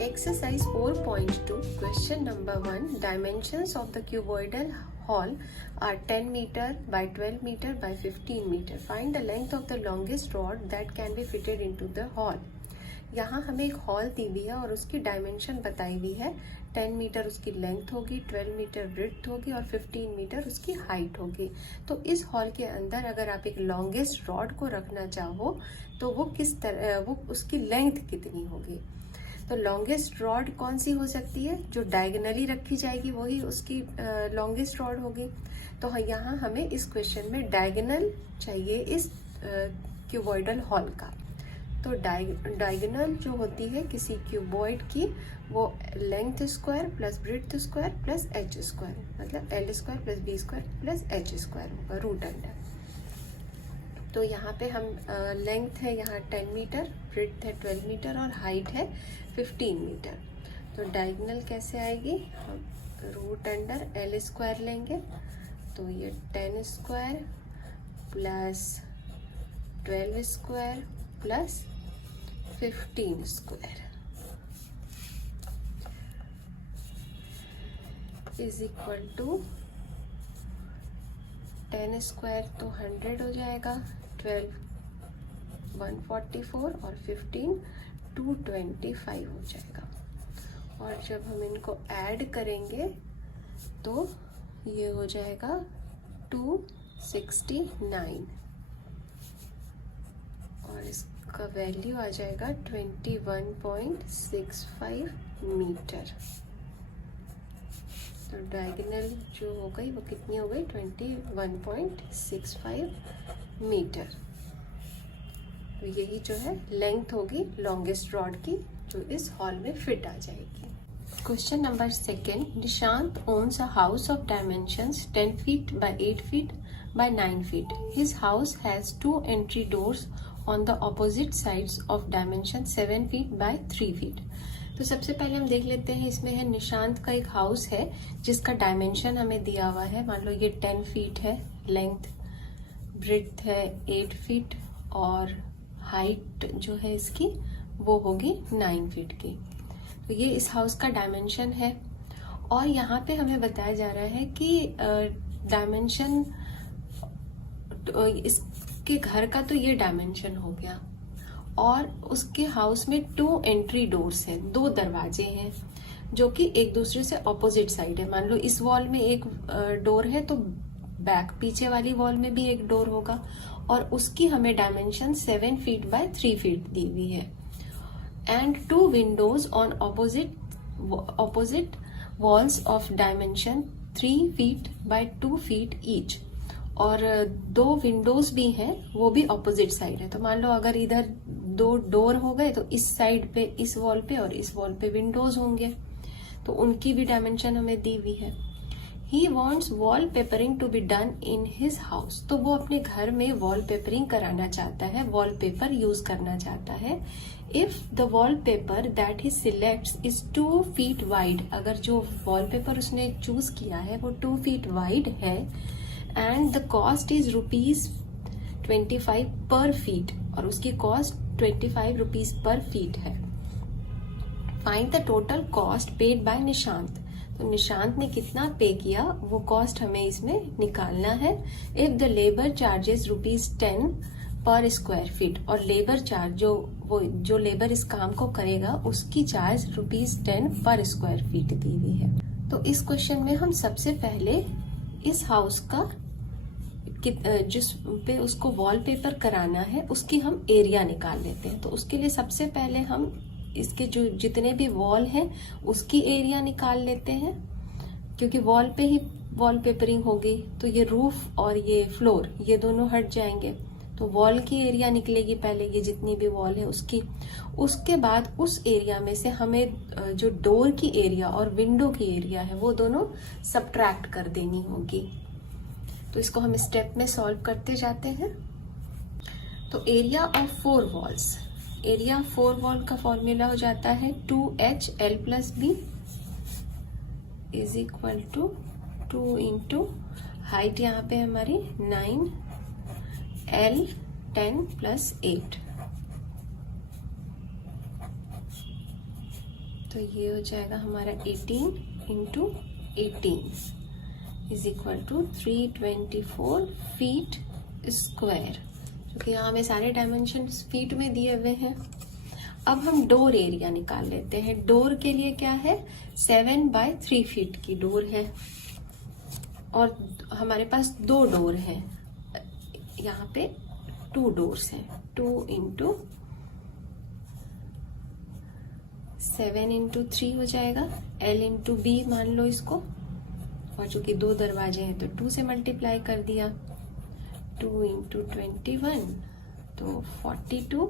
Exercise 4.2, question number 1. Dimensions of the cuboidal hall are 10 meter by 12 meter by 15 meter. Find the length of the longest rod that can be fitted into the hall. यहाँ हमें एक hall दी हुई है और उसकी dimension बताई हुई है। 10 मीटर उसकी लेंथ होगी, 12 मीटर ब्रेड्थ होगी और 15 मीटर उसकी हाइट होगी। तो इस हॉल के अंदर अगर आप एक लॉन्गेस्ट रॉड को रखना चाहो तो वो किस तरह, वो उसकी लेंथ कितनी होगी। तो लॉन्गेस्ट रॉड कौन सी हो सकती है, जो डायगनली रखी जाएगी वही उसकी लॉन्गेस्ट रॉड होगी। तो यहाँ हमें इस क्वेश्चन में डायगनल चाहिए इस क्यूबॉइडल हॉल का। तो डायगोनल जो होती है किसी क्यूबॉइड की, वो length square plus breadth square plus H square, मतलब L square plus B square plus H square होगा रूट अंडर। तो यहाँ पे हम लेंथ है यहाँ 10 मीटर, ब्रेड्थ है 12 मीटर और हाइट है 15 मीटर। तो डायगोनल कैसे आएगी, हम रूट अंडर एल स्क्वायर लेंगे। तो ये 10 square plus 12 square plus 15 square is equal to 10 square तो 100 हो जाएगा, 12 144 और 15 225 हो जाएगा। और जब हम इनको ऐड करेंगे तो ये हो जाएगा 269 और इसका वैल्यू आ जाएगा 21.65 मीटर। तो डायगोनल जो हो गई वो कितनी हो गई, 21.65 मीटर। तो यही जो है लेंथ होगी लॉन्गेस्ट रॉड की, जो इस हॉल में फिट आ जाएगी। Question number 2. Nishant owns a house of dimensions 10 feet by 8 feet by 9 feet. His house has 2 entry doors on the opposite sides of dimension 7 feet by 3 feet. तो सबसे पहले हम देख लेते हैं, इसमें है निशांत का एक हाउस है जिसका डायमेंशन हमें दिया हुआ है। मान लो ये 10 फीट है, लेंथ ब्रेड्थ है 8 फीट और हाइट जो है इसकी वो होगी 9 फीट की। तो ये इस हाउस का डायमेंशन है। और यहाँ पे हमें बताया जा रहा है कि डायमेंशन इसके घर का तो ये डायमेंशन हो गया और उसके हाउस में 2 एंट्री डोर्स हैं, 2 दरवाजे हैं जो कि एक दूसरे से ऑपोजिट साइड है। मान लो इस वॉल में एक डोर है तो बैक पीछे वाली वॉल में भी एक डोर होगा और उसकी हमें डायमेंशन 7 फीट बाय 3 फीट दी हुई है। And 2 Windows on opposite walls of dimension 3 feet by 2 feet each. और 2 विंडोज भी हैं, वो भी ऑपोजिट साइड है। तो मान लो अगर इधर 2 डोर हो गए तो इस साइड पे इस वॉल पे और इस वॉल पे विंडोज होंगे, तो उनकी भी डायमेंशन हमें दी हुई है। He wants wallpapering to be done in his house. तो वो अपने घर में वॉल पेपरिंग कराना चाहता है, वॉल पेपर यूज करना चाहता है। If the wall paper that he selects is 2 feet wide, अगर जो वॉल पेपर उसने चूज किया है वो 2 फीट वाइड है एंड द कॉस्ट इज ₹25 पर फीट और उसकी कॉस्ट 25 रुपीज पर फीट है। Find the total cost paid by Nishant. तो निशांत ने कितना पे किया वो कॉस्ट हमें इसमें निकालना है। इफ द लेबर चार्जेस ₹10 पर स्क्वायर फीट, और लेबर चार्ज जो लेबर इस काम को करेगा उसकी चार्ज ₹10 पर स्क्वायर फीट दी हुई है। तो इस क्वेश्चन में हम सबसे पहले इस हाउस का जिस पे उसको वॉलपेपर कराना है उसकी हम एरिया निकाल लेते हैं। तो उसके लिए सबसे पहले हम इसके जो जितने भी वॉल हैं उसकी एरिया निकाल लेते हैं, क्योंकि वॉल पे ही वॉलपेपरिंग होगी। तो ये रूफ और ये फ्लोर ये दोनों हट जाएंगे, तो वॉल की एरिया निकलेगी पहले, ये जितनी भी वॉल है उसकी। उसके बाद उस एरिया में से हमें जो डोर की एरिया और विंडो की एरिया है वो दोनों सबट्रैक्ट कर देनी होगी। तो इसको हम स्टेप में सॉल्व करते जाते हैं। तो area of 4 walls, area 4 wall का फॉर्मूला हो जाता है 2HL + B is equal to 2 into height यहाँ पे हमारी 9, L 10 + 8, तो ये हो जाएगा हमारा 18 × 18 = 324 फीट स्क्वायर, क्योंकि यहाँ हमें सारे डायमेंशन फीट में दिए हुए हैं। अब हम डोर एरिया निकाल लेते हैं। डोर के लिए क्या है, 7/3 फीट की डोर है और हमारे पास 2 डोर हैं, यहाँ पे 2 डोर्स हैं, 2 × 7 × 3 हो जाएगा, L × B मान लो इसको, और चूंकि 2 दरवाजे हैं तो 2 से मल्टीप्लाई कर दिया, 2 × 21 तो 42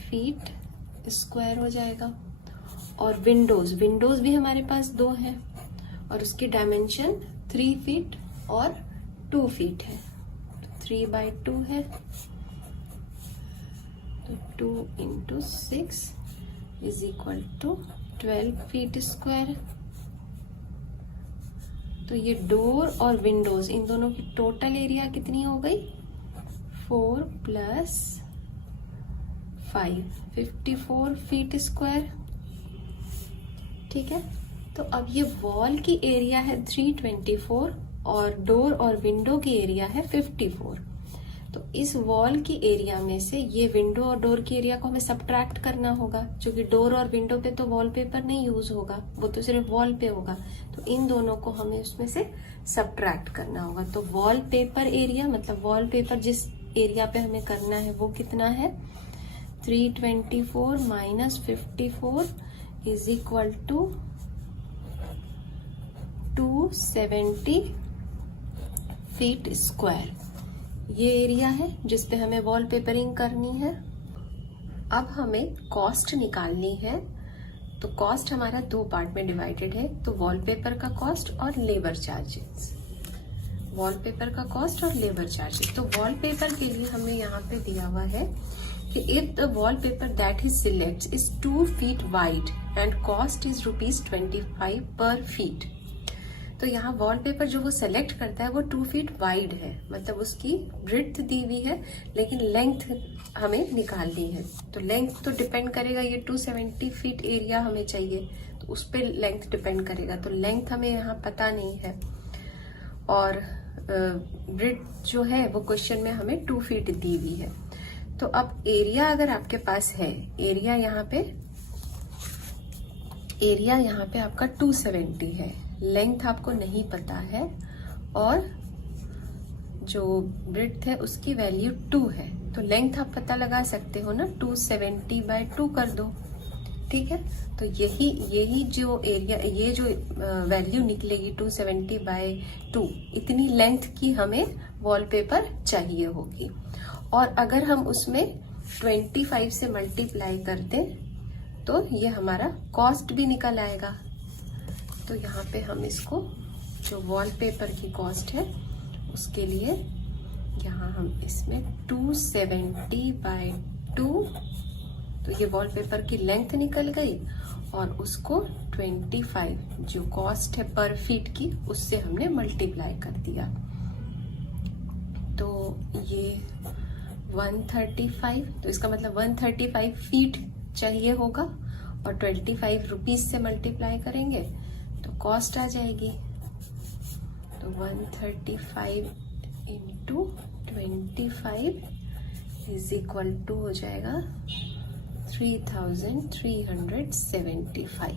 फीट स्क्वायर हो जाएगा। और विंडोज भी हमारे पास 2 हैं और उसकी डायमेंशन 3 फीट और 2 फीट है, तो 3/2 है, तो 2 × 6 = 12 फीट स्क्वायर। तो ये डोर और विंडोज इन दोनों की टोटल एरिया कितनी हो गई, 4 + 5 54 फीट स्क्वायर। ठीक है, तो अब ये वॉल की एरिया है 324 और डोर और विंडो की एरिया है 54। तो इस वॉल की एरिया में से ये विंडो और डोर की एरिया को हमें सबट्रैक्ट करना होगा, क्योंकि डोर और विंडो पे तो वॉलपेपर नहीं यूज होगा, वो तो सिर्फ वॉल पे होगा। तो इन दोनों को हमें उसमें से सबट्रैक्ट करना होगा। तो वॉलपेपर एरिया मतलब वॉलपेपर जिस एरिया पे हमें करना है वो कितना है, 324 - 54 = 270 फीट स्क्वायर। ये एरिया है जिसपे हमें वॉलपेपरिंग करनी है। अब हमें कॉस्ट निकालनी है, तो कॉस्ट हमारा 2 पार्ट में डिवाइडेड है, तो वॉलपेपर का कॉस्ट और लेबर चार्जेस। वॉलपेपर का कॉस्ट और लेबर चार्जेस। तो वॉलपेपर के लिए हमें यहाँ पे दिया हुआ है कि if the wallpaper that he selects is 2 feet wide and cost is ₹25 पर फीट। तो यहाँ वॉलपेपर जो वो सेलेक्ट करता है वो 2 फीट वाइड है, मतलब उसकी ब्रेड्थ दी हुई है, लेकिन लेंथ हमें निकालनी है। तो लेंथ तो डिपेंड करेगा, ये 270 फीट एरिया हमें चाहिए तो उस पर लेंथ डिपेंड करेगा। तो लेंथ हमें यहाँ पता नहीं है और ब्रेड्थ जो है वो क्वेश्चन में हमें 2 फीट दी हुई है। तो अब एरिया अगर आपके पास है, एरिया यहाँ पे आपका 270 है, लेंथ आपको नहीं पता है और जो ब्रेड्थ है उसकी वैल्यू 2 है, तो लेंथ आप पता लगा सकते हो ना, 270/2 कर दो। ठीक है, तो यही जो एरिया, ये जो वैल्यू निकलेगी 270/2, इतनी लेंथ की हमें वॉलपेपर चाहिए होगी। और अगर हम उसमें 25 से मल्टीप्लाई कर दें तो ये हमारा कॉस्ट भी निकल आएगा। तो यहाँ पे हम इसको, जो वॉलपेपर की कॉस्ट है उसके लिए यहाँ हम इसमें 270/2, तो ये वॉलपेपर की लेंथ निकल गई और उसको 25 जो कॉस्ट है पर फीट की उससे हमने मल्टीप्लाई कर दिया। तो ये 135, तो इसका मतलब 135 फीट चाहिए होगा और 25 रुपीज से मल्टीप्लाई करेंगे तो कॉस्ट आ जाएगी। तो 135 × 25 = हो जाएगा 3375।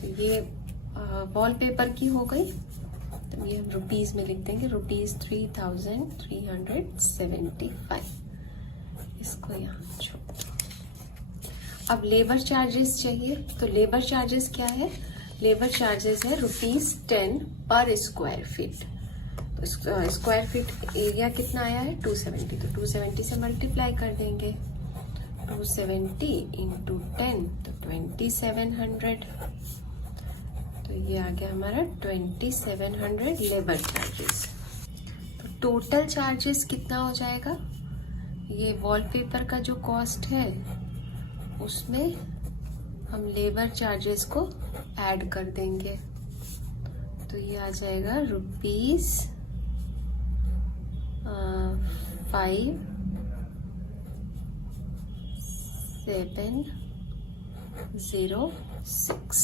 तो ये वॉलपेपर की हो गई, तो ये हम रुपीज में लिख देंगे, ₹3375। इसको यहाँ छोड़ दो। अब लेबर चार्जेस चाहिए, तो लेबर चार्जेस क्या है, लेबर चार्जेस है ₹10 पर स्क्वायर फीट। तो स्क्वायर फीट एरिया कितना आया है 270, तो 270 से मल्टीप्लाई कर देंगे, 270 × 10 तो 2700। तो ये आ गया हमारा 2700 लेबर चार्जेस। तो टोटल चार्जेस कितना हो जाएगा, ये वॉलपेपर का जो कॉस्ट है उसमें हम लेबर चार्जेस को ऐड कर देंगे, तो ये आ जाएगा 5 7 0 6,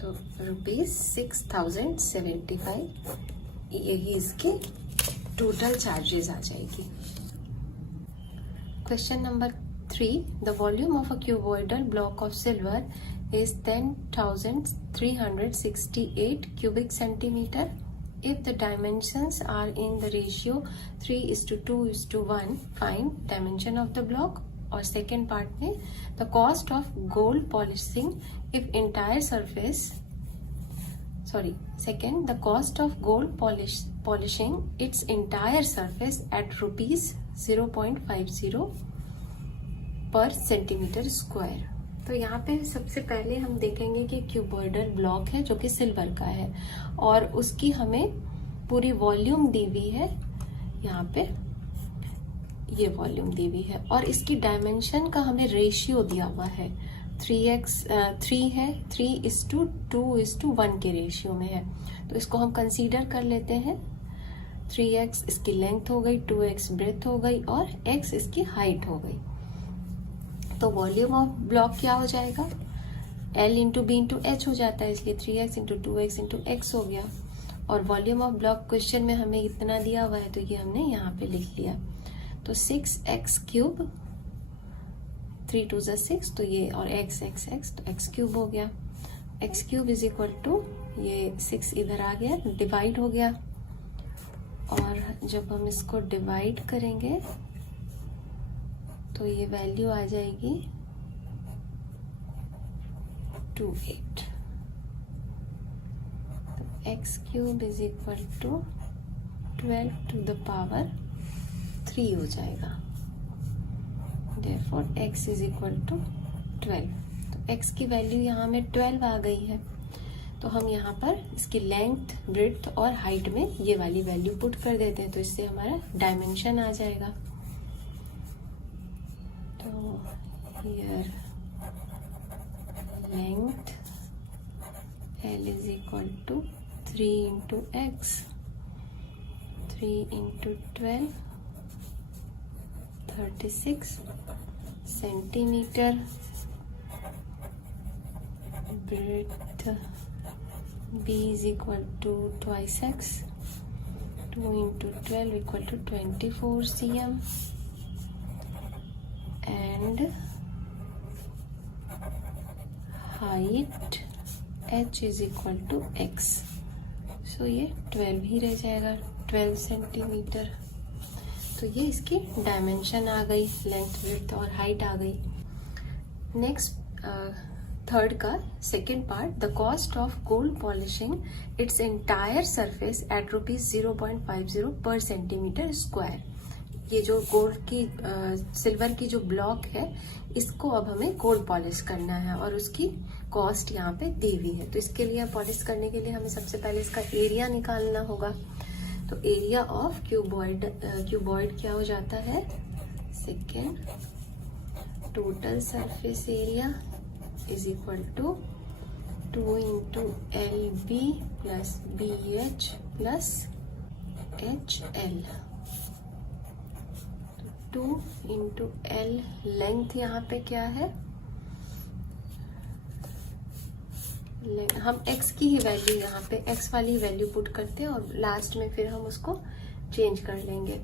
तो ₹6075 यही इसके टोटल चार्जेस आ जाएगी। Question number 3, the volume of a cuboidal block of silver is 10,368 cubic centimeter. If the dimensions are in the ratio 3:2:1, find dimension of the block. और second part में the cost of gold polishing if entire surface, second, the cost of gold polishing its entire surface at ₹0.50 per centimeter square. तो यहाँ पे सबसे पहले हम देखेंगे कि क्यूबॉइडल ब्लॉक है जो कि सिल्वर का है और उसकी हमें पूरी वॉल्यूम दी हुई है। यहाँ पे ये वॉल्यूम दी हुई है और इसकी डायमेंशन का हमें रेशियो दिया हुआ है। 3 है, 3:2:1 के रेशियो में है, तो इसको हम कंसीडर कर लेते हैं। 3x इसकी लेंथ हो गई, 2x ब्रेथ हो गई और x इसकी हाइट हो गई। तो वॉल्यूम ऑफ ब्लॉक क्या हो जाएगा, L into B into H हो जाता है, इसलिए 3x into 2x into x हो गया। और वॉल्यूम ऑफ ब्लॉक क्वेश्चन में हमें इतना दिया हुआ है तो ये हमने यहाँ पे लिख लिया। तो 6x क्यूब, 3 2 6, तो ये और x तो x क्यूब हो गया। x cube is equal to ये 6 इधर आ गया, डिवाइड हो गया। और जब हम इसको डिवाइड करेंगे तो ये वैल्यू आ जाएगी 28। तो x cube is equal to 12 to the power 3 हो जाएगा। Therefore x is equal to 12। तो x की वैल्यू यहाँ में 12 आ गई है, तो हम यहाँ पर इसकी लेंथ, ब्रेड्थ और हाइट में ये वाली वैल्यू पुट कर देते हैं, तो इससे हमारा डायमेंशन आ जाएगा। Here length L is equal to 3 into x, 3 into 12, 36 centimeter. Breadth B is equal to twice x, 2 into 12 equal to 24 cm, and height h is equal to x। So ये 12 ही रह जाएगा, 12 सेंटीमीटर। तो ये इसकी dimension आ गई, length, width और height आ गई। Next third का second part, the cost of gold polishing its entire surface at ₹0.50 पर सेंटीमीटर स्क्वायर। ये जो गोल्ड की सिल्वर की जो ब्लॉक है इसको अब हमें गोल्ड पॉलिश करना है और उसकी कॉस्ट यहाँ पे दी हुई है। तो इसके लिए पॉलिश करने के लिए हमें सबसे पहले इसका एरिया निकालना होगा। तो एरिया ऑफ क्यूबॉइड क्या हो जाता है, second total surface area is equal to 2 into LB plus BH plus HL। 2 into L length यहाँ पे क्या है, हम x की ही वैल्यू यहाँ पे x वाली वैल्यू पुट करते हैं और लास्ट में फिर हम उसको चेंज कर लेंगे।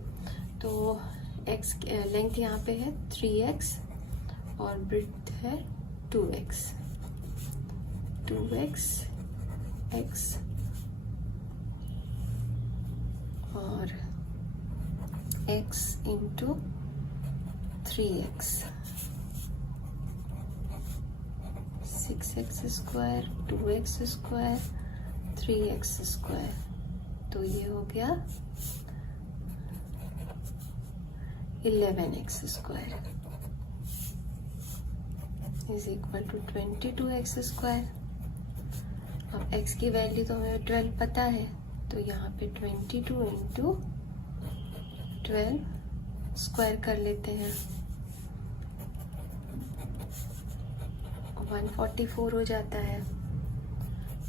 तो x लेंथ यहाँ पे है 3x और ब्रेड्थ है 2x, x और x into 3x, 6x square, 2x square, 3x square. तो ये हो गया 11x square is equal to 22x square. अब x की वैल्यू तो हमें 12 पता है, तो यहाँ पे 22 इंटू 12 स्क्वायर कर लेते हैं, 144 हो जाता है।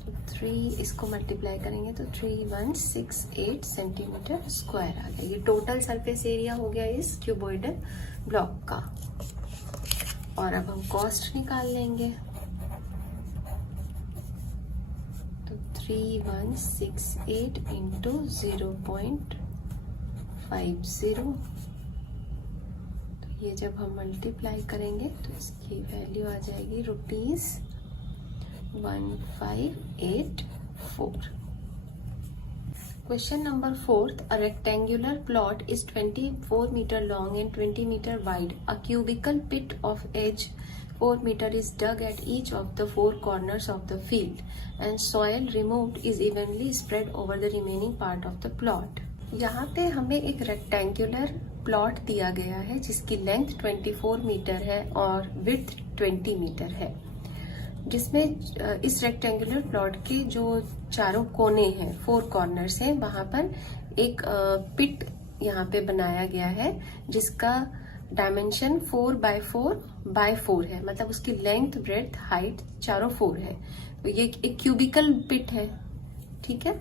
तो 3 इसको मल्टीप्लाई करेंगे तो 3168 सेंटीमीटर स्क्वायर आ गया। ये टोटल सरफेस एरिया हो गया इस क्यूबॉइडल ब्लॉक का। और अब हम कॉस्ट निकाल लेंगे। तो 3168 इंटू 0.50, तो ये जब हम मल्टीप्लाई करेंगे तो इसकी वैल्यू आ जाएगी ₹1584। Question number 4. A rectangular plot is 24 meter long and 20 meter wide. A cubical pit of edge 4 meter is dug at each of the 4 corners of the field, and soil removed is evenly spread over the remaining part of the plot. यहाँ पे हमें एक rectangular plot दिया गया है जिसकी length 24 metre है और विड्थ 20 मीटर है, जिसमें इस रेक्टेंगुलर प्लॉट के जो चारों कोने हैं, 4 कॉर्नर्स हैं, वहां पर एक पिट यहाँ पे बनाया गया है जिसका डायमेंशन 4x4x4 है, मतलब उसकी लेंथ ब्रेड्थ हाइट चारों 4 है। तो ये एक क्यूबिकल पिट है, ठीक है।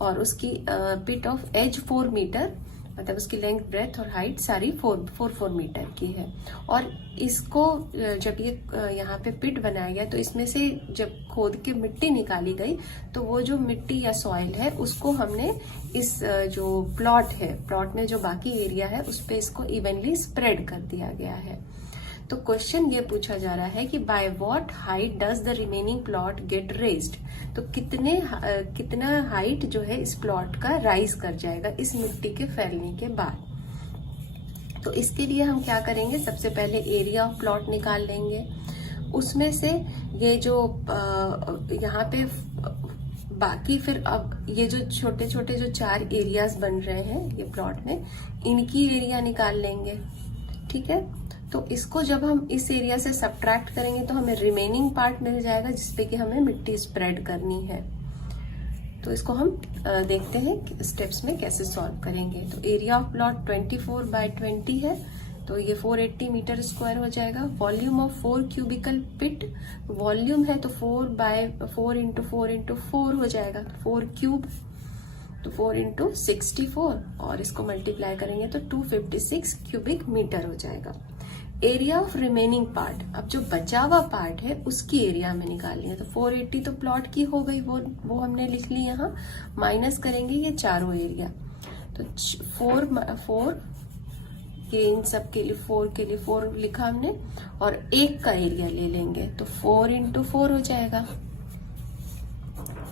और उसकी पिट ऑफ एज 4 मीटर, मतलब उसकी लेंथ ब्रेथ और हाइट सारी 4 मीटर की है। और इसको जब ये यहाँ पे पिट बनाया गया तो इसमें से जब खोद के मिट्टी निकाली गई तो वो जो मिट्टी या सॉइल है उसको हमने इस जो प्लॉट है, प्लॉट में जो बाकी एरिया है उस पे इसको इवनली स्प्रेड कर दिया गया है। तो क्वेश्चन ये पूछा जा रहा है कि by what height does the remaining plot get raised, तो कितना हाइट जो है इस प्लॉट का राइज कर जाएगा इस मिट्टी के फैलने के बाद। तो इसके लिए हम क्या करेंगे, सबसे पहले एरिया ऑफ प्लॉट निकाल लेंगे। उसमें से ये जो यहाँ पे बाकी, फिर अब ये जो छोटे छोटे जो 4 एरियाज बन रहे हैं ये प्लॉट में, इनकी एरिया निकाल लेंगे, ठीक है। तो इसको जब हम इस एरिया से सब्ट्रैक्ट करेंगे तो हमें रिमेनिंग पार्ट मिल जाएगा जिसपे कि हमें मिट्टी स्प्रेड करनी है। तो इसको हम देखते हैं स्टेप्स में कैसे सॉल्व करेंगे। तो एरिया ऑफ प्लॉट 24/20 है, तो ये 480 मीटर स्क्वायर हो जाएगा। Volume of 4 cubical pit, volume है तो 4/4 इंटू 4 इंटू 4 हो जाएगा, 4 क्यूब, तो 4 इंटू 64, और इसको मल्टीप्लाई करेंगे तो 256 क्यूबिक मीटर हो जाएगा। एरिया ऑफ रिमेनिंग पार्ट, अब जो बचा हुआ पार्ट है उसकी एरिया में निकालनी है। तो 480 तो प्लॉट की हो गई, वो हमने लिख ली यहाँ, माइनस करेंगे ये चारों एरिया। तो 4 ये इन सब के लिए 4 लिखा हमने, और 1 का एरिया ले लेंगे तो 4 इंटू 4 हो जाएगा।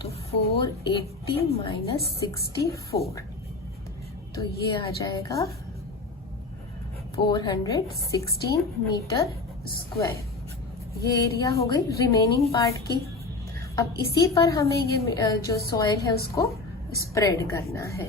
तो 480 माइनस 64, तो ये आ जाएगा 416 मीटर स्क्वायर। ये एरिया हो गई रिमेनिंग पार्ट की। अब इसी पर हमें ये जो सॉइल है उसको स्प्रेड करना है।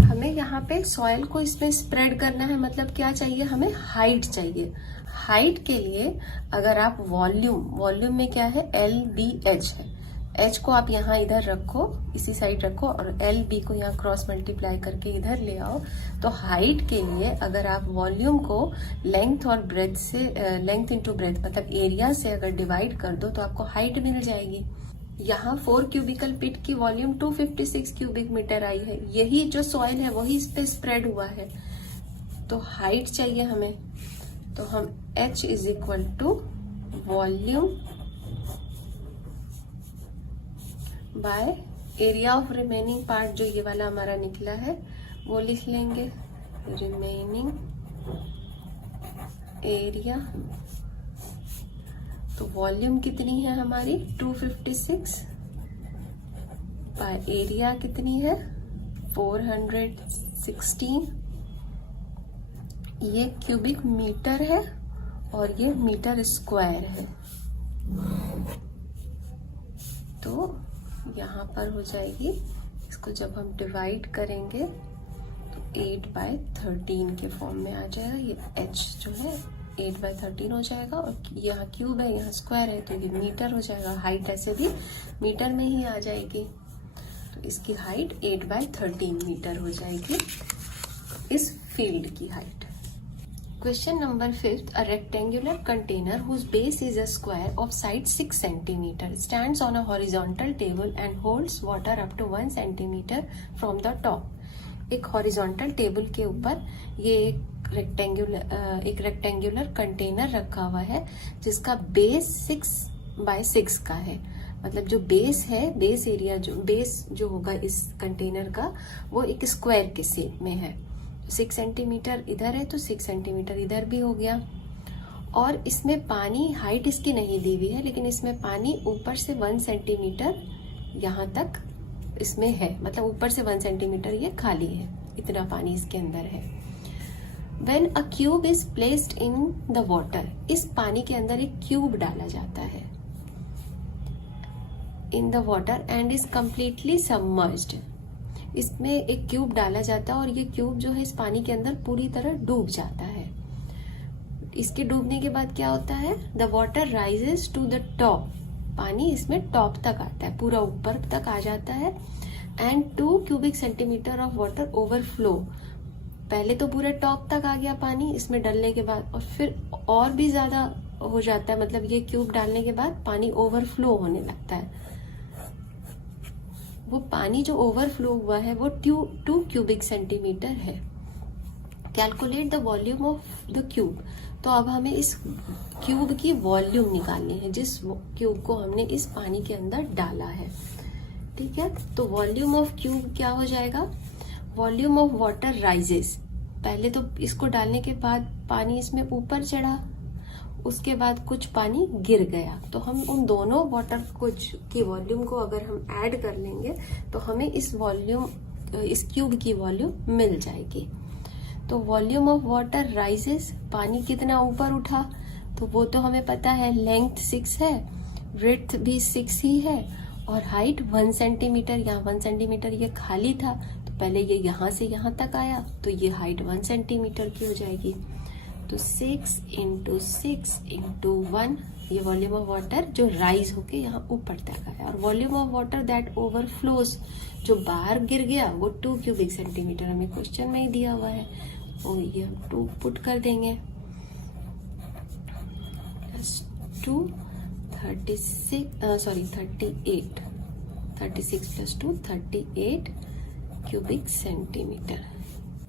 हमें यहाँ पे सॉइल को इसमें स्प्रेड करना है, मतलब क्या चाहिए, हमें हाइट चाहिए। हाइट के लिए अगर आप वॉल्यूम में क्या है, LBH है, H को आप यहाँ इधर रखो, इसी साइड रखो, और LB को यहाँ क्रॉस मल्टीप्लाई करके इधर ले आओ। तो हाइट के लिए अगर आप वॉल्यूम को लेंथ और ब्रेथ से, लेंथ इंटू ब्रेथ मतलब एरिया से अगर डिवाइड कर दो तो आपको हाइट मिल जाएगी। यहाँ 4 क्यूबिकल पिट की वॉल्यूम 256 क्यूबिक मीटर आई है, यही जो सॉइल है वही इस पे स्प्रेड हुआ है। तो हाइट चाहिए हमें, तो हम H is equal to volume by area of remaining part, जो ये वाला हमारा निकला है वो लिख लेंगे, रिमेनिंग एरिया। तो वॉल्यूम कितनी है हमारी 256, बाय एरिया कितनी है 416, ये क्यूबिक मीटर है और ये मीटर स्क्वायर है। तो यहाँ पर हो जाएगी, इसको जब हम डिवाइड करेंगे तो 8/13 के फॉर्म में आ जाएगा। ये H जो है 8/13 हो जाएगा, और यहाँ क्यूब है यहाँ स्क्वायर है तो ये मीटर हो जाएगा। हाइट ऐसे भी मीटर में ही आ जाएगी, तो इसकी हाइट 8/13 मीटर हो जाएगी, इस फील्ड की height. Question number 5. A rectangular container whose base is a square of side 6 cm stands on a horizontal table and holds water up to 1 cm from the top. एक horizontal table के ऊपर ये एक rectangular container रखा हुआ है जिसका base 6x6 का है। मतलब जो बेस है, बेस एरिया जो होगा इस कंटेनर का वो एक स्क्वायर के शेप में है। 6 सेंटीमीटर इधर है तो 6 सेंटीमीटर इधर भी हो गया। और इसमें पानी, हाइट इसकी नहीं दी हुई है, लेकिन इसमें पानी ऊपर से 1 सेंटीमीटर यहाँ तक इसमें है। मतलब ऊपर से 1 सेंटीमीटर ये खाली है, इतना पानी इसके अंदर है। When a cube is placed in the water, इस पानी के अंदर एक क्यूब डाला जाता है in the water and is completely submerged. इसमें एक क्यूब डाला जाता है और ये क्यूब जो है इस पानी के अंदर पूरी तरह डूब जाता है। इसके डूबने के बाद क्या होता है? The water rises to the top. पानी इसमें टॉप तक आता है, पूरा ऊपर तक आ जाता है। And 2 cubic centimetre of water overflow. पहले तो पूरे टॉप तक आ गया पानी इसमें डालने के बाद, और फिर और भी ज्यादा हो जाता है। मतलब ये क्यूब डालने के बाद पानी ओवरफ्लो होने लगता है। वो पानी जो ओवरफ्लो हुआ है वो 2 क्यूबिक सेंटीमीटर है। Calculate the volume of the cube. तो अब हमें इस क्यूब की वॉल्यूम निकालनी है, जिस क्यूब को हमने इस पानी के अंदर डाला है। ठीक है, तो वॉल्यूम ऑफ क्यूब क्या हो जाएगा? Volume of water rises. पहले तो इसको डालने के बाद पानी इसमें ऊपर चढ़ा, उसके बाद कुछ पानी गिर गया। तो हम उन दोनों वाटर की वॉल्यूम को अगर हम ऐड कर लेंगे तो हमें इस क्यूब की वॉल्यूम मिल जाएगी। तो वॉल्यूम ऑफ वाटर राइजेस, पानी कितना ऊपर उठा, तो वो तो हमें पता है, लेंथ 6 है, विड्थ भी 6 ही है, और हाइट 1 सेंटीमीटर। यहाँ 1 सेंटीमीटर ये खाली था, तो पहले ये यहाँ से यहाँ तक आया, तो ये हाइट 1 सेंटीमीटर की हो जाएगी। तो 6 × 6 × 1, ये वॉल्यूम ऑफ वाटर जो राइज होके यहाँ ऊपर तक आया। और volume of water that overflows, जो बाहर गिर गया, वो 2 क्यूबिक सेंटीमीटर हमें क्वेश्चन में ही दिया हुआ है, और ये हम 2 पुट कर देंगे। 2 36 + 2 38 cubic centimeter.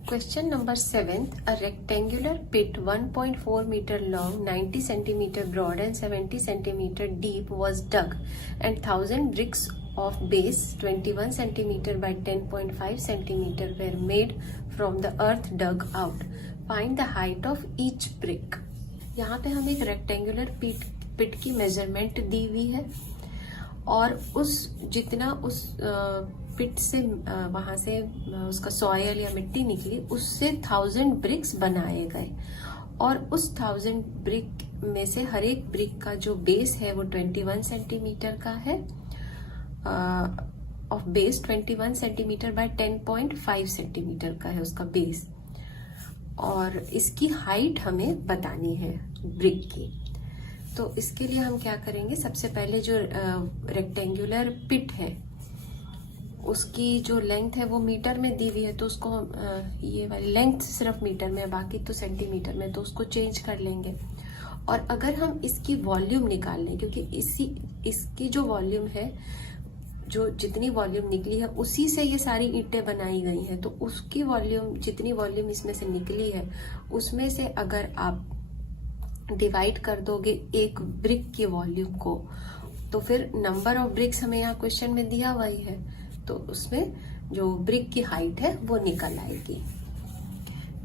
Question number 7. A rectangular pit 1.4 meter long, 90 centimeter broad and 70 centimeter deep was dug, and 1000 bricks of base 21 centimeter by 10.5 centimeter were made from the earth dug out. Find the height of each brick. यहाँ पे हम एक rectangular पिट की measurement दी हुई है, और जितना उस पिट से वहां से उसका सॉयल या मिट्टी निकली, उससे 1000 ब्रिक्स बनाए गए, और उस 1000 ब्रिक में से हर एक ब्रिक का जो बेस है वो 21 सेंटीमीटर का है, of base 21 centimetre bye 10.5 centimetre का है उसका बेस, और इसकी हाइट हमें बतानी है ब्रिक की। तो इसके लिए हम क्या करेंगे, सबसे पहले जो रेक्टेंगुलर पिट है उसकी जो लेंथ है वो मीटर में दी हुई है, तो उसको हम ये वाली लेंथ सिर्फ मीटर में, बाकी तो सेंटीमीटर में, तो उसको चेंज कर लेंगे। और अगर हम इसकी वॉल्यूम निकाल लें, क्योंकि इसकी जो वॉल्यूम है, जो जितनी वॉल्यूम निकली है उसी से ये सारी ईंटें बनाई गई हैं, तो उसकी वॉल्यूम, जितनी वॉल्यूम इसमें से निकली है उसमें से अगर आप डिवाइड कर दोगे एक ब्रिक की वॉल्यूम को, तो फिर नंबर ऑफ ब्रिक्स हमें यहाँ क्वेश्चन में दिया हुआ ही है, तो उसमें जो ब्रिक की हाइट है वो निकल आएगी।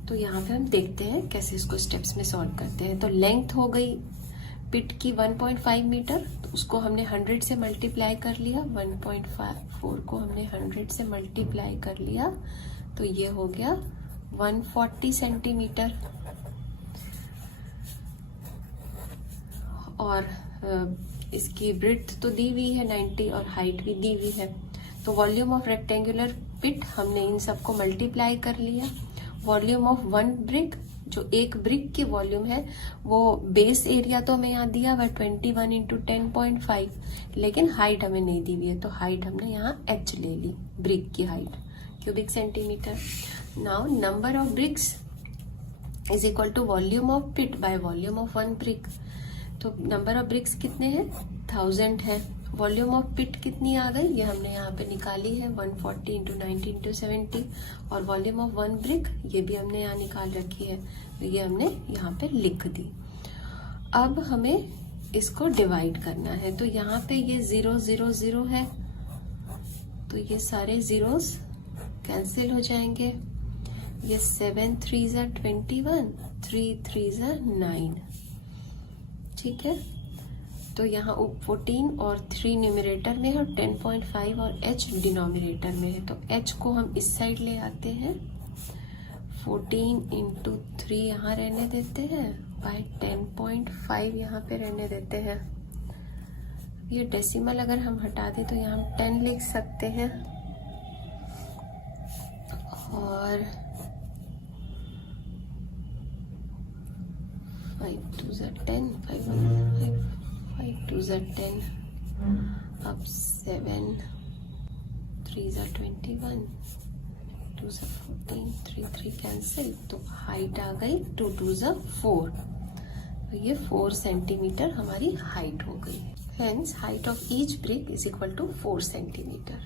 तो यहाँ पे हम देखते हैं कैसे इसको स्टेप्स में सॉल्व करते हैं। तो लेंथ हो गई पिट की 1.5 मीटर, तो उसको हमने 100 से मल्टीप्लाई कर लिया। 1.4 को हमने 100 से मल्टीप्लाई कर लिया, तो ये हो गया 140 सेंटीमीटर। और इसकी ब्रेड्थ तो दी हुई है 90 और हाइट भी दी हुई है। तो वॉल्यूम ऑफ रेक्टेंगुलर पिट हमने इन सबको मल्टीप्लाई कर लिया। वॉल्यूम ऑफ 1 ब्रिक, जो एक ब्रिक की वॉल्यूम है, वो बेस एरिया तो हमें यहाँ दिया हुआ 21 × 10.5, लेकिन हाइट हमें नहीं दी हुई है, तो हाइट हमने यहाँ h ले ली, ब्रिक की height cubic centimetre. Now number of bricks, is equal to volume of pit by volume of one brick. तो नंबर ऑफ ब्रिक्स कितने हैं, 1000 है। वॉल्यूम ऑफ पिट कितनी आ गई, ये हमने यहाँ पे निकाली है 140 इंटू 90 इंटू 70। और वॉल्यूम ऑफ वन ब्रिक ये भी हमने यहाँ निकाल रखी है, तो ये हमने यहाँ पे लिख दी। अब हमें इसको डिवाइड करना है, तो यहाँ पे ये 0 0 0 है, तो ये सारे जीरोस कैंसिल हो जाएंगे। ये 7 3 ज़ा 21, 3 3 ज़ा 9, ठीक है। तो यहाँ 14 और 3 न्यूमरेटर में है और 10.5 और h डिनोमिनेटर में है, तो h को हम इस साइड ले आते हैं। 14 इंटू 3 यहाँ रहने देते हैं, बाय 10.5 यहाँ पे रहने देते हैं। ये डेसिमल अगर हम हटा दें तो यहाँ हम 10 लिख सकते हैं, और 5 2 ज़ा 10, 5 2 ज़ा 10, अब 7 3 ज़ा 21, 2 ज़ा 14, 3 3 कैंसिल, तो हाइट आ गई 2 2 ज़ा 4, तो ये 4 सेंटीमीटर हमारी हाइट हो गई। Hence, height of each brick is equal to 4 centimeter.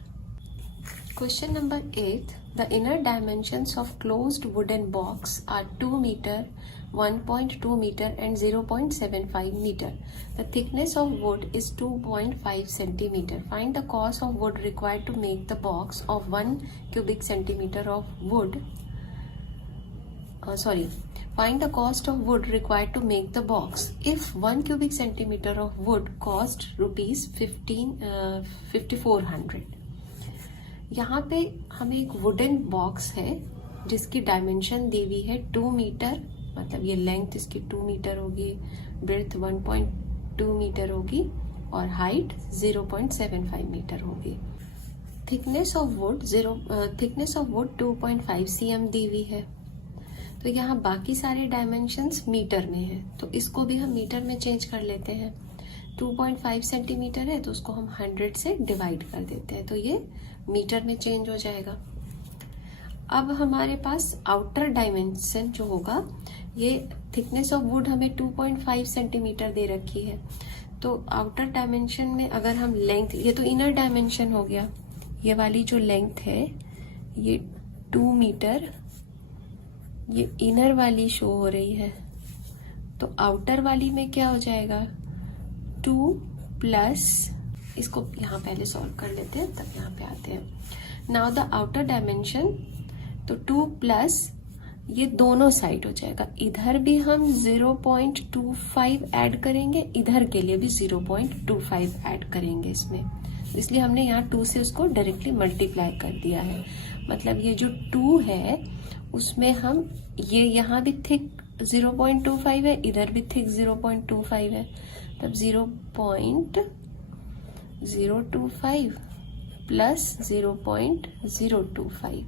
Question number 8. The inner dimensions of closed wooden box are 2 meter, 1.2 meter and 0.75 meter. The thickness of wood is 2.5 centimeter. Find the cost of wood required to make the box of 1 cubic centimeter of wood. Find the cost of wood required to make the box. If 1 cubic centimeter of wood cost rupees 5400. यहाँ पे हमें एक wooden box है जिसकी dimension दी हुई है 2 metre, मतलब ये लेंथ इसकी 2 मीटर होगी, ब्रेड्थ 1.2 मीटर होगी और हाइट 0.75 मीटर होगी। थिकनेस ऑफ वुड 2.5 cm दी हुई है। तो यहाँ बाकी सारे डायमेंशंस मीटर में है, तो इसको भी हम मीटर में चेंज कर लेते हैं। 2.5 सेंटीमीटर है तो उसको हम 100 से डिवाइड कर देते हैं, तो ये मीटर में चेंज हो जाएगा। अब हमारे पास आउटर डायमेंशन जो होगा, ये थिकनेस ऑफ वुड हमें 2.5 सेंटीमीटर दे रखी है, तो आउटर डायमेंशन में अगर हम लेंथ, ये तो इनर डायमेंशन हो गया, ये वाली जो लेंथ है ये 2 मीटर, ये इनर वाली शो हो रही है, तो आउटर वाली में क्या हो जाएगा 2 प्लस, इसको यहाँ पहले सॉल्व कर लेते हैं तब यहाँ पे आते हैं। नाउ द आउटर डायमेंशन, तो 2 प्लस ये दोनों साइड हो जाएगा, इधर भी हम 0.25 ऐड करेंगे, इधर के लिए भी 0.25 ऐड करेंगे इसमें, इसलिए हमने यहाँ 2 से उसको डायरेक्टली मल्टीप्लाई कर दिया है। मतलब ये जो 2 है उसमें हम ये यहाँ भी थिक 0.25 है, इधर भी थिक 0.25 है, तब 0.025 प्लस 0.025,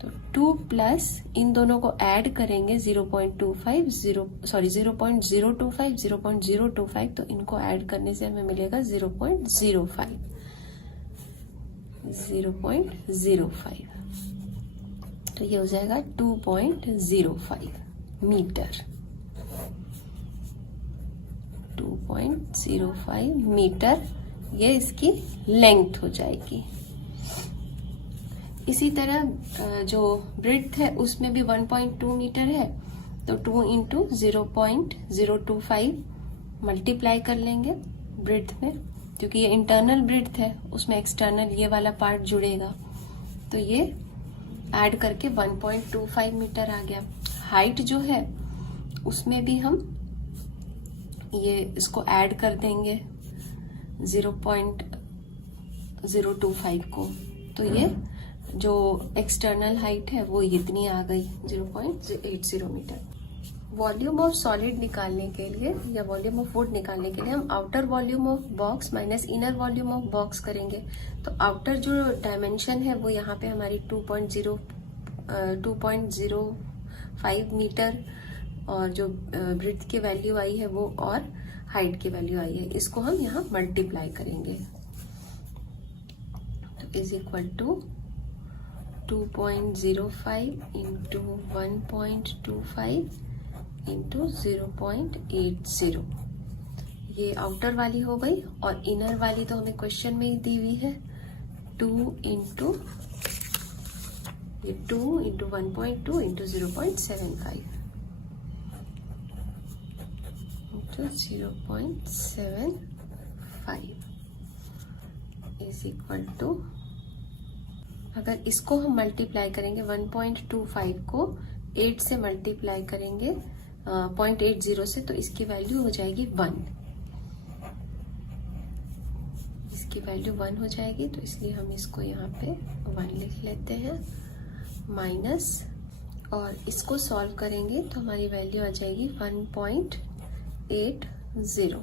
तो 2 प्लस इन दोनों को ऐड करेंगे 0.25, 0.025, तो इनको ऐड करने से हमें मिलेगा 0.05, तो ये हो जाएगा 2.05 मीटर, 2.05 मीटर ये इसकी लेंथ हो जाएगी। इसी तरह जो ब्रेड्थ है उसमें भी 1.2 मीटर है, तो 2 इंटू 0.025 मल्टीप्लाई कर लेंगे ब्रेड्थ में, क्योंकि ये इंटरनल ब्रेड्थ है, उसमें एक्सटर्नल ये वाला पार्ट जुड़ेगा, तो ये ऐड करके 1.25 मीटर आ गया। हाइट जो है उसमें भी हम ये इसको ऐड कर देंगे 0.025 को, तो ये जो एक्सटर्नल हाइट है वो इतनी आ गई 0.80 मीटर। वॉल्यूम ऑफ सॉलिड निकालने के लिए या वॉल्यूम ऑफ वुड निकालने के लिए हम outer volume of box minus inner volume of box करेंगे। तो आउटर जो डायमेंशन है वो यहाँ पे हमारी 2.05 मीटर, और जो ब्रेड्थ की वैल्यू आई है वो और हाइट की वैल्यू आई है, इसको हम यहाँ मल्टीप्लाई करेंगे, तो is equal to 2.05 into 1.25 into 0.80, ये आउटर वाली हो गई। और इनर वाली तो हमें क्वेश्चन में ही दी हुई है, 2 into 1.2 into 0.75 into 0.75 is equal to, अगर इसको हम मल्टीप्लाई करेंगे 1.25 को 8 से मल्टीप्लाई करेंगे 0.80 से, तो इसकी वैल्यू हो जाएगी 1, इसकी वैल्यू 1 हो जाएगी। तो इसलिए हम इसको यहाँ पे 1 लिख लेते हैं माइनस, और इसको सॉल्व करेंगे तो हमारी वैल्यू आ जाएगी 1.80।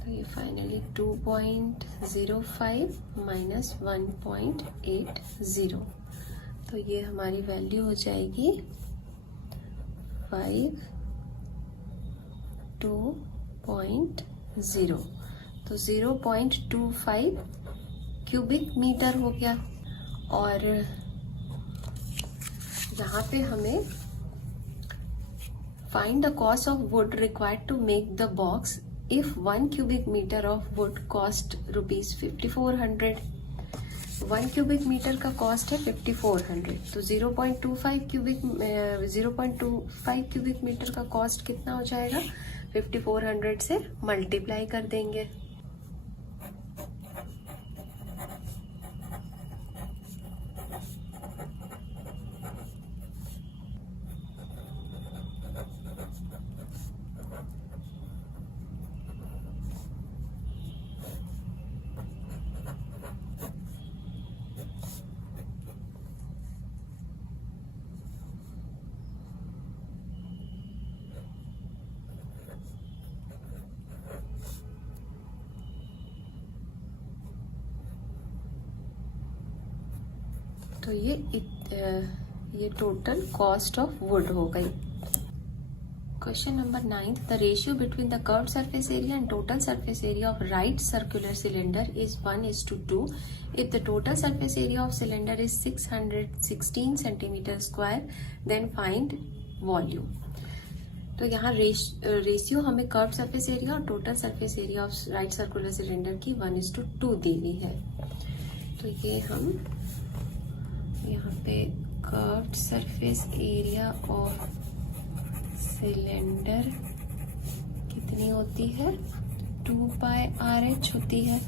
तो ये फाइनली 2.05 माइनस 1.80, तो ये हमारी वैल्यू हो जाएगी 5.2.0। तो 0.25 क्यूबिक मीटर हो गया। और यहाँ पे हमें find the cost of wood required to make the box if 1 cubic meter of wood cost rupees 5400। 1 cubic meter का कॉस्ट है 5400, तो 0.25 क्यूबिक मीटर का कॉस्ट कितना हो जाएगा, 5400 से मल्टीप्लाई कर देंगे। तो ये टोटल कॉस्ट ऑफ वुड हो गई। Question number 9, the ratio between the curved surface area and total surface area of right circular cylinder is 1:2 if the total surface area of cylinder is 616 centimetre square, then find volume. तो यहाँ ratio हमें curved surface area और total surface area of right circular cylinder की 1:2 दी हुई है। तो ये हम यहाँ पे curved surface area of cylinder कितनी होती है, 2πRH होती है,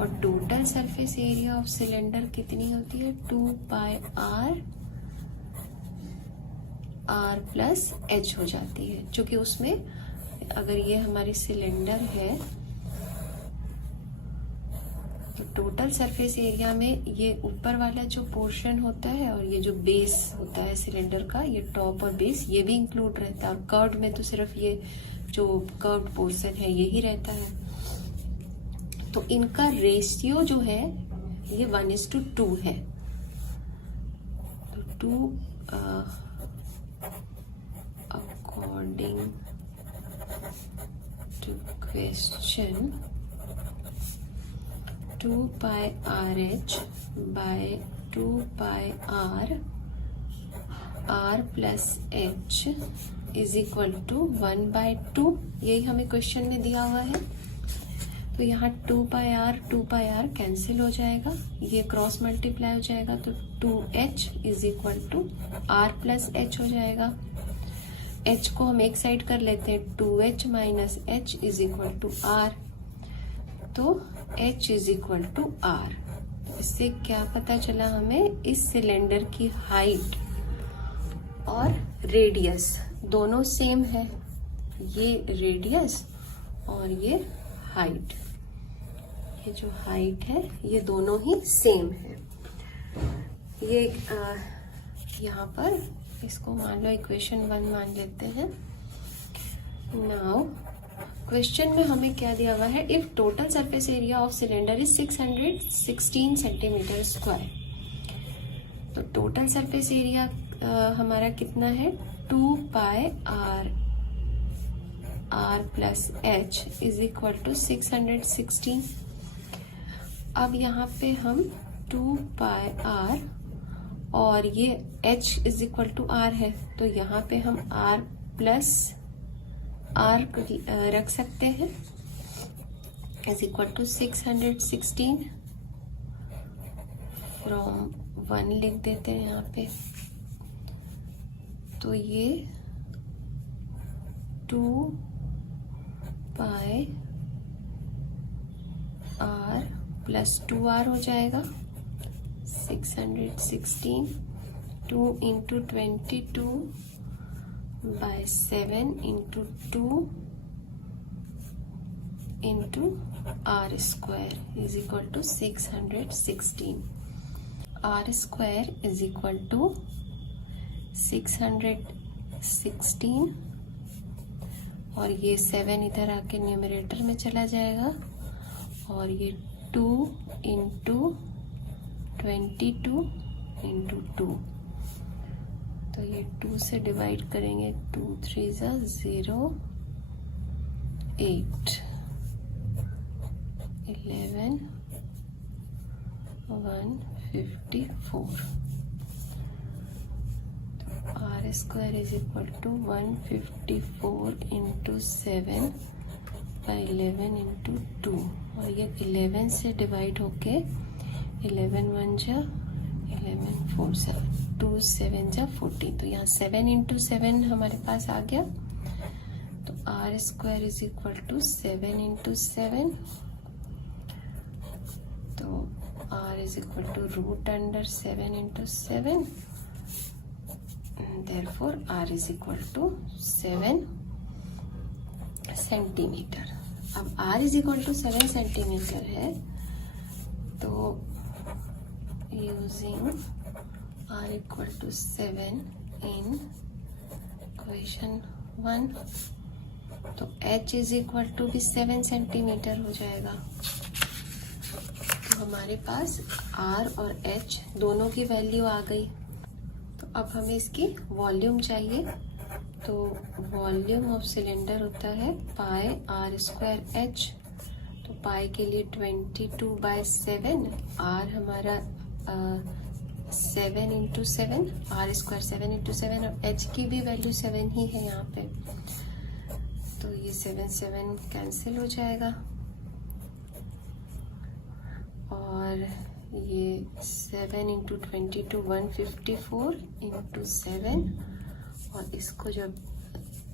और total surface area of cylinder कितनी होती है, 2πr+h हो जाती है। क्योंकि उसमें अगर ये हमारी सिलेंडर है तो टोटल सरफेस एरिया में ये ऊपर वाला जो पोर्शन होता है और ये जो बेस होता है सिलेंडर का, ये टॉप और बेस, ये भी इंक्लूड रहता है। और कर्व्ड में तो सिर्फ ये जो कर्व्ड पोर्शन है यही रहता है। तो इनका रेशियो जो है ये 1:2 है। तो 2 according to question 2πRH by 2πr r+h is equal to 1/2। यही हमें क्वेश्चन में दिया हुआ है। तो यहाँ 2πr कैंसिल हो जाएगा, ये क्रॉस मल्टीप्लाई हो जाएगा, तो 2h is equal to r+h हो जाएगा। h को हम एक साइड कर लेते हैं, 2h minus h is equal to r। तो h is equal to r। इससे क्या पता चला हमें, इस सिलेंडर की हाइट और रेडियस दोनों सेम है। ये रेडियस और ये हाइट, ये जो हाइट है ये दोनों ही सेम है। ये यहाँ पर इसको मान लो इक्वेशन 1 मान लेते हैं। नाउ क्वेश्चन में हमें क्या दिया हुआ है, if total surface area of cylinder is 616 centimetre square. तो टोटल सरफेस एरिया हमारा कितना है, 2πr r+h is equal to 616। अब यहाँ पे हम 2 पाई आर, और ये h is equal to R है, तो यहाँ पे हम r प्लस आर रख सकते हैं, इज इक्वल टू 616 फ्रॉम 1 लिख देते हैं यहाँ पे। तो ये 2 पाई आर प्लस 2r हो जाएगा। 616 2 into 22 by 7 into 2 into R square is equal to 616। R square is equal to 616, और ये 7 इधर आके न्यूमरेटर में चला जाएगा, और ये 2 इंटू 22 इंटू 2, तो ये 2 से डिवाइड करेंगे, 2 3 ज़ा 0, 8 11 154। R square is equal to 154 into 7 by 11 into 2, और ये 11 से डिवाइड होके 11 1 जा 11 4 जा 2 7 जा 14, तो यहाँ 7 इंटू 7 हमारे पास आ गया। तो r square is equal to 7 into 7, तो r is equal to root under 7 into 7, therefore r is equal to 7 centimetre. अब r is equal to 7 centimetre है, तो using r equal to 7 in equation 1, तो h is equal to भी 7 centimetre हो जाएगा। तो हमारे पास r और h दोनों की वैल्यू आ गई। तो अब हमें इसकी वॉल्यूम चाहिए, तो वॉल्यूम ऑफ सिलेंडर होता है पाई आर स्क्वायर एच, तो पाई के लिए 22 बाय 7, आर हमारा 7 इंटू 7, आर स्क्वायर 7 इंटू 7, और एच की भी वैल्यू 7 ही है यहाँ पे, तो ये 7 7 कैंसिल हो जाएगा, और ये 7 इंटू 22 154 इंटू 7, और इसको जब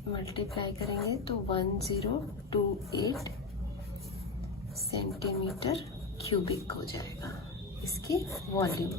मल्टीप्लाई करेंगे तो 1028 सेंटीमीटर क्यूबिक हो जाएगा इसकी वॉल्यूम।